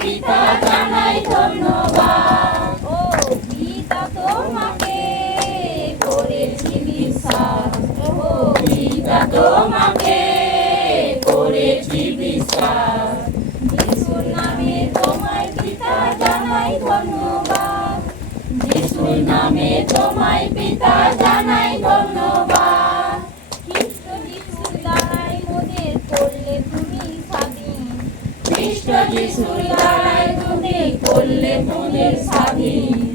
পিতা জানাই ধন্যবাদ। ও পিতা তোমাকে করেছি বিশ্বাস। ও পিতা তোমাকে করেছি বিশ্বাস। যিশুর নামে তোমায় পিতা জানাই ধন্যবাদ। যিশুর নামে তোমায় পিতা জানাই ধন্যবাদ। দ্বারাই তুমি করলে মোদের স্বাধীন।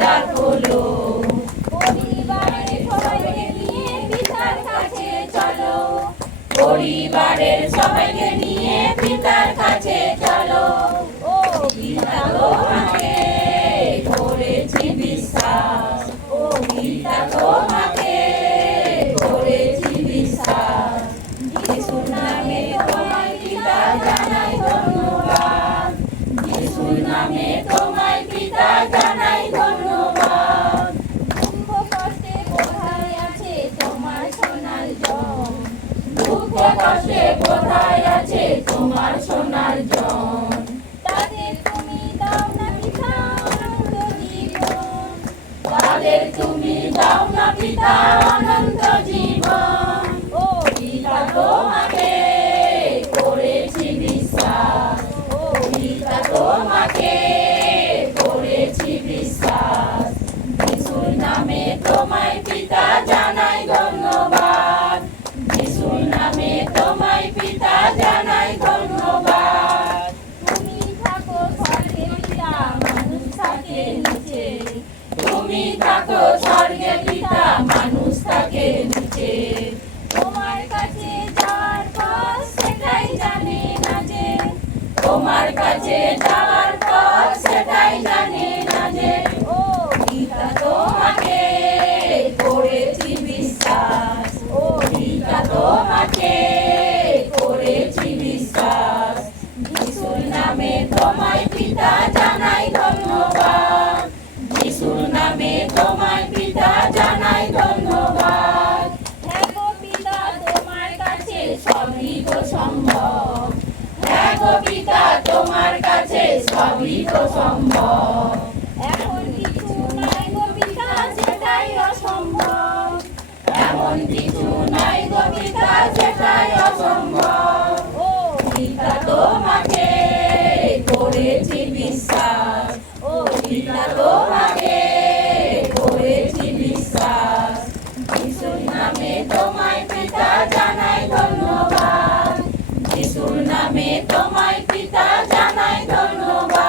দ্বার খোলো পরিবারের সবাইকে নিয়ে পিতার কাছে চলো। পরিবারের সবাইকে নিয়ে পিতার কাছে চলো। ও পিতা তোমাকে করেছি বিশ্বাস। ও পিতা তোমাকে করেছি বিশ্বাস। যিশুর নামে তোমায় পিতা জানাই ধন্যবাদ। যিশুর নামে তোমায় পিতা জানাই ধন্যবাদ দুঃখ কষ্টে কোথায় আছে তোমার সোনার জল কষ্টে কোথায় আছে তোমার সোনার জন তাদের তুমি দাও না পিতা তাদের তুমি দাও না পিতা অনন্ত জীবন। ও পিতা তোমাকে তুমি থাকো স্বর্গে পিতা, মানুষ থাকে নিচে। তোমার কাছে যাওয়ার পথ সেটাই জানে না যে। তোমার কাছে যাওয়ার পর সেটাই জানে না যে। ও, পিতা তোমাকে তোমার কাছে সবই তো সম্ভব। এখন কিছু নাই গো পিতা সেটাই অসম্ভব। এমন কিছু নাই গো পিতা যেটাই অসম্ভব। ও। পিতা তোমাকে করেছি বিশ্বাস। ও। পিতা তোমাকে করেছি বিশ্বাস। যিশুর নামে তোমায় পিতা জানাই ধন্যবাদ। যিশুর নামে তোমায় たじゃないと思